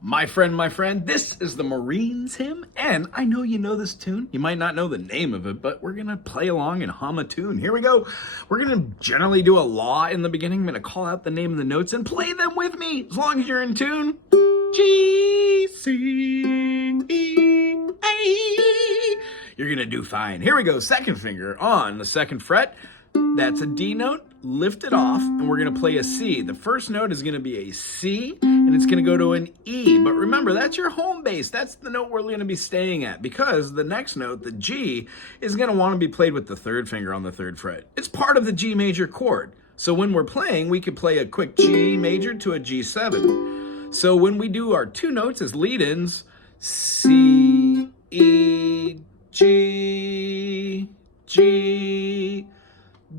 My friend, this is the Marines hymn, and I know you know this tune. You might not know the name of it, but we're gonna play along and hum a tune. Here we go. We're gonna generally do a law in the beginning. I'm gonna call out the name of the notes and play them with me, as long as you're in tune. G, C, E, A. You're gonna do fine. Here we go. Second finger on the second fret. That's a D note. Lift it off, and we're gonna play a C. The first note is gonna be a C, and it's gonna go to an E. But remember, that's your home base. That's the note we're gonna be staying at, because the next note, the G, is gonna wanna be played with the third finger on the third fret. It's part of the G major chord. So when we're playing, we could play a quick G major to a G7. So when we do our two notes as lead-ins, C, E, G, G,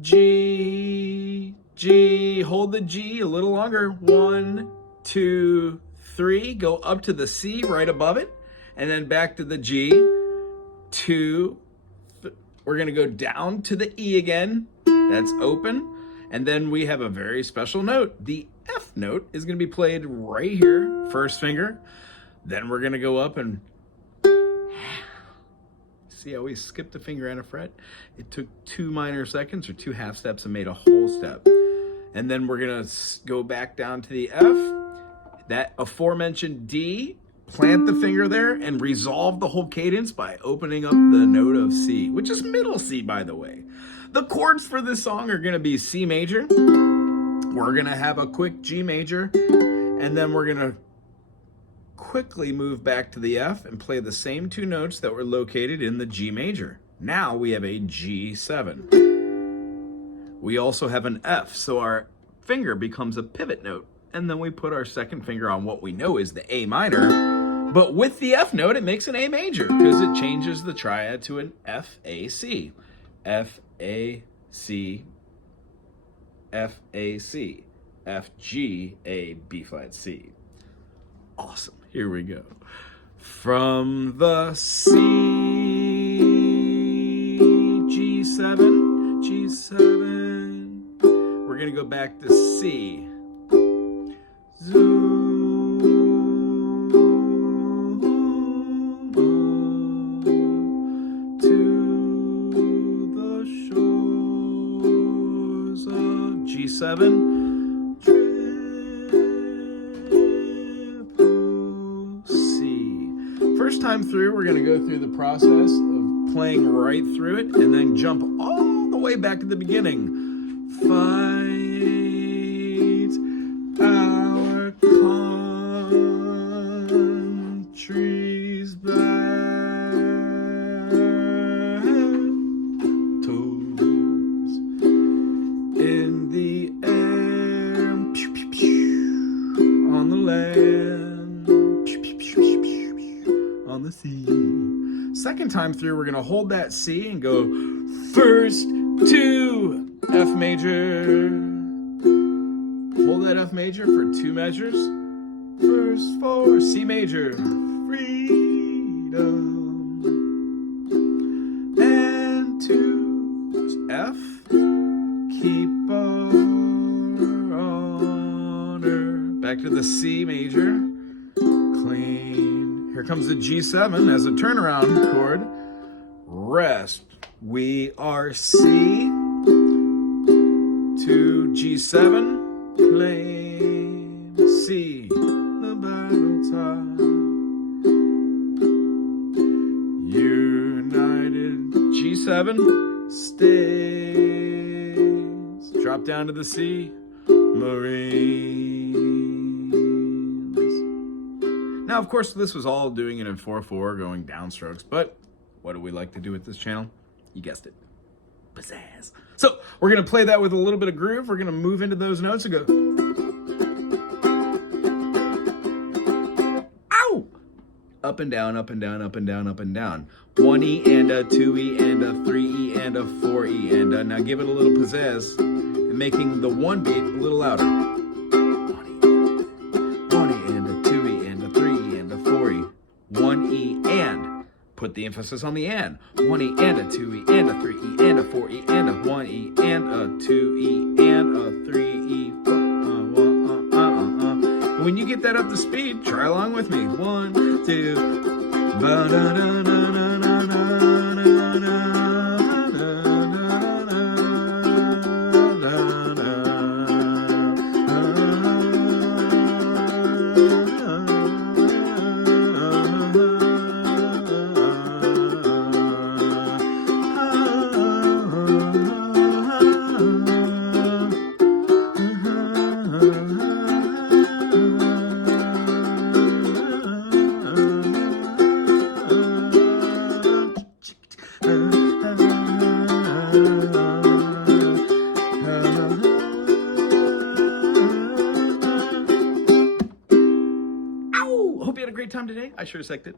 G, G, hold the G a little longer. 1, 2, 3, go up to the C right above it, and then back to the G. 2, we're gonna go down to the E again. That's open. And then we have a very special note. The F note is gonna be played right here, first finger. Then we're gonna go up and see how we skipped a finger and a fret? It took 2 minor seconds or 2 half steps and made a whole step. And then we're gonna go back down to the F, that aforementioned D, plant the finger there and resolve the whole cadence by opening up the note of C, which is middle C, by the way. The chords for this song are gonna be C major, we're gonna have a quick G major, and then we're gonna quickly move back to the F and play the same 2 notes that were located in the G major. Now we have a G7. We also have an F, so our finger becomes a pivot note. And then we put our second finger on what we know is the A minor. But with the F note, it makes an A major because it changes the triad to an F, A, C. F, A, C, F, A, C, F, G, A, B flat, C. Awesome. Here we go. From the C, G7, G7. We're going to go back to C. Zoom to the shores of G7. First time through, we're going to go through the process of playing right through it and then jump all the way back to the beginning. Fight our country's battles in the air, on the land, on the sea. Second time through, we're gonna hold that C and go first to F major. Hold that F major for 2 measures. First for C major, freedom. And to F, keep our honor. Back to the C major, clean. Here comes the G7 as a turnaround chord. Rest. We are C to G7. Claim C. The battle time. United G7 stays. Drop down to the C. Marines. Now, of course, this was all doing it in 4/4, going downstrokes, but what do we like to do with this channel? You guessed it. Pizzazz. So we're going to play that with a little bit of groove. We're going to move into those notes and go. Ow! Up and down, up and down, up and down, up and down. 1 E and a 2 E and a 3 E and a 4 E and a. Now give it a little pizzazz and making the 1 beat a little louder. 1 E and a 2 E and a 3 E and a 4 E. 1 E and. Put the emphasis on the and. 1 E and a 2 E and a 3 E and a 4 E and a 1 E and a 2 E and a 3 E. when you get that up to speed, try along with me. 1, 2. Hope you had a great time today. I sure as heck did.